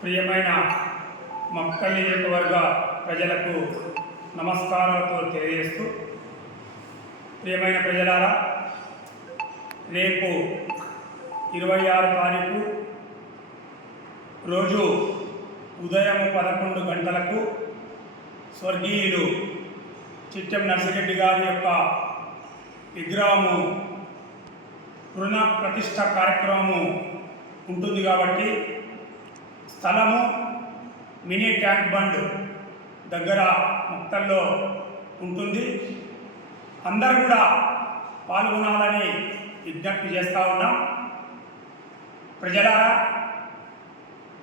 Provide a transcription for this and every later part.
ప్రియమైన మక్కల్ నియోజకవర్గ ప్రజలకు నమస్కారాలతో తెలియజేస్తూ ప్రియమైన ప్రజలారా రేపు ఇరవై ఆరు తారీఖు రోజు ఉదయం పదకొండు గంటలకు స్వర్గీయులు చిట్టెం నర్సిరెడ్డి గారి యొక్క విగ్రహము రుణ ప్రతిష్ట కార్యక్రమము ఉంటుంది కాబట్టి స్థలము మినీ ట్యాంక్ బండ్ దగ్గర ముక్తల్లో ఉంటుంది. అందరు కూడా పాల్గొనాలని విజ్ఞప్తి చేస్తూ ఉన్నాం. ప్రజల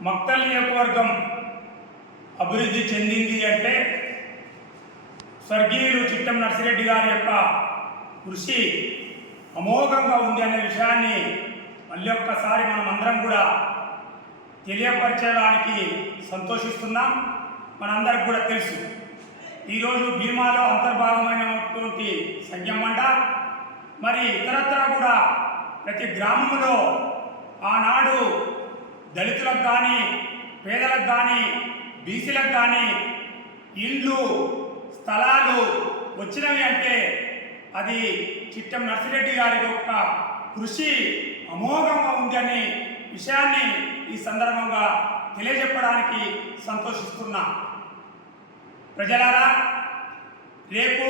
మక్తల్ నియోజకవర్గం అభివృద్ధి చెందింది అంటే స్వర్గీయులు చిట్టం నర్సిరెడ్డి గారి యొక్క కృషి అమోఘంగా ఉంది అనే విషయాన్ని మళ్ళీ ఒక్కసారి మనం అందరం కూడా తెలియపరచడానికి సంతోషిస్తున్నాం. మనందరికి కూడా తెలుసు. ఈరోజు భీమాలో అంతర్భాగమైనటువంటి సంజమ్మంట మరి ఇతరత్ర కూడా ప్రతి గ్రామంలో ఆనాడు దళితులకు కానీ పేదలకు కానీ బీసీలకు కానీ ఇళ్ళు స్థలాలు వచ్చినవి అంటే అది చిట్టం నర్సిరెడ్డి గారి యొక్క కృషి అమోఘంగా ఉందని విషయాన్ని ఈ సందర్భంగా తెలియజెప్పడానికి సంతోషిస్తున్నా. ప్రజలారా రేపు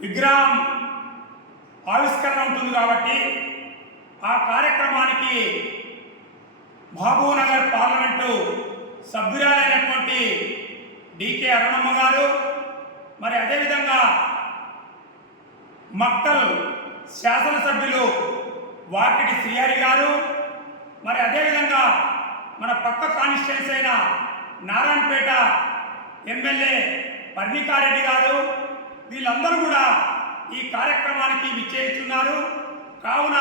విగ్రహం ఆవిష్కరణ ఉంటుంది కాబట్టి ఆ కార్యక్రమానికి మహబూబ్నగర్ పార్లమెంటు సభ్యురాలైనటువంటి డికే అరుణమ్మ గారు మరి అదేవిధంగా మక్కల్ శాసనసభ్యులు వాకిటి శ్రీహరి గారు మరి అదేవిధంగా మన పక్క కాన్స్టిట్యున్సీ అయిన నారాయణపేట ఎమ్మెల్యే పర్ణికారెడ్డి గారు వీళ్ళందరూ కూడా ఈ కార్యక్రమానికి విచ్చేస్తున్నారు కావున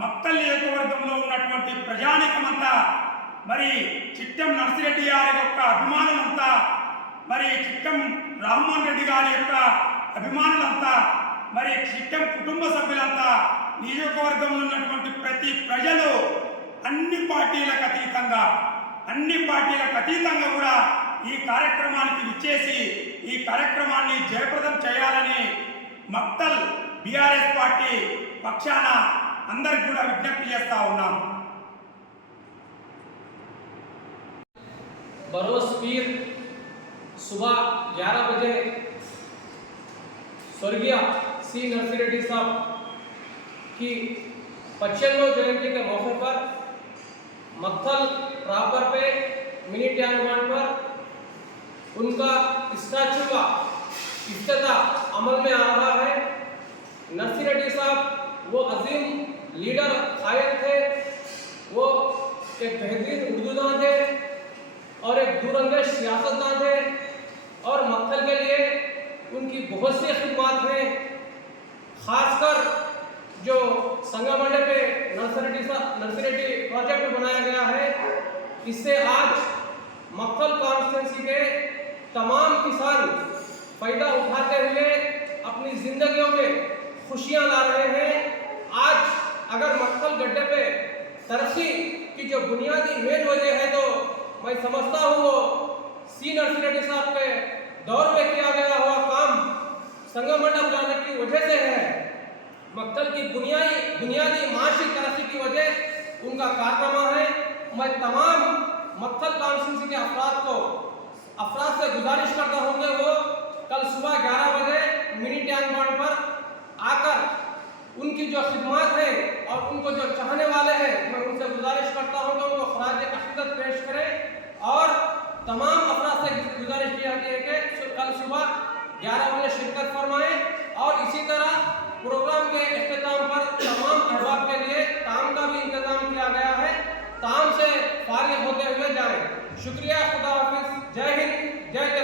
మక్కల్ నియోజకవర్గంలో ఉన్నటువంటి ప్రజానికమంతా మరి చిట్టం నర్సిరెడ్డి గారి యొక్క అభిమానులంతా మరి చిట్టం రామ్మోహన్ రెడ్డి గారి యొక్క అభిమానులంతా మరి చిట్టం కుటుంబ సభ్యులంతా నియోజకవర్గంలో ఉన్నటువంటి ప్రతి ప్రజలు అన్ని పార్టీలకు అతీతంగా అన్ని పార్టీలకు అతీతంగా కూడా ఈ కార్యక్రమానికి విచ్చేసి ఈ కార్యక్రమాన్ని జయప్రదం చేయాలని మక్తల్ బీఆర్ఎస్ పార్టీ పక్షాన అందరికి కూడా విజ్ఞప్తి చేస్తా ఉన్నాం बरोज पीर सुबह 11 बजे स्वर्गीय सी नरसी रेड्डी साहब की पचहत्तर जयंती के मौके पर मक्खल प्रॉपर पे, मिनी टैंक बाँध पर उनका स्टैचू का इफ्तः अमल में आ रहा है। नरसी रेड्डी साहब, वो अजीम लीडर कायद थे, वो एक बेहतरीन उर्दूदान थे और एक दूरंदेश सियासतदान थे और मक्खल के लिए उनकी बहुत सी खिदमात हैं खासकर जो संगमंडल पे नर्सरी नर्सरी प्रोजेक्ट बनाया गया है, इससे आज मक्खल कॉन्स्टिट्यूंसी के तमाम किसान फ़ायदा उठाते हुए अपनी जिंदगियों में खुशियाँ ला रहे हैं। आज अगर मक्खल गड्ढे पे तरक्की की जो बुनियादी मेन वजह है तो मैं समझता हूँ वो सी नरसिंह रेड्डी साहब के दौर में किया गया हुआ काम संगमंडल जाने की वजह से है मक्तल की बुनियादी बुनियादी माशी तरक्की की वजह उनका कारनामा है। मैं तमाम मक्तल कॉन्स्टिट्यूंसी के अफराद को, अफराद से गुजारिश करता हूँ कि वो कल सुबह 11 बजे मिनी टैंक बांड पर आकर उनकी जो खिदमत है और उनको जो चाहने वाले हैं, मैं उनसे गुजारिश करता हूँ कि वो खराज अकीदत पेश करें। और तमाम अफराद से गुजारिश की जाती है कि कल सुबह 11 बजे शिरकत फरमाएँ और इसी तरह प्रोग्राम के अख्ताम पर तमाम अहबाब के लिए ताम का भी इंतज़ाम किया गया है ताम से फारिग होते हुए जाएँ शुक्रिया खुदा हाफिज। जय हिंद जय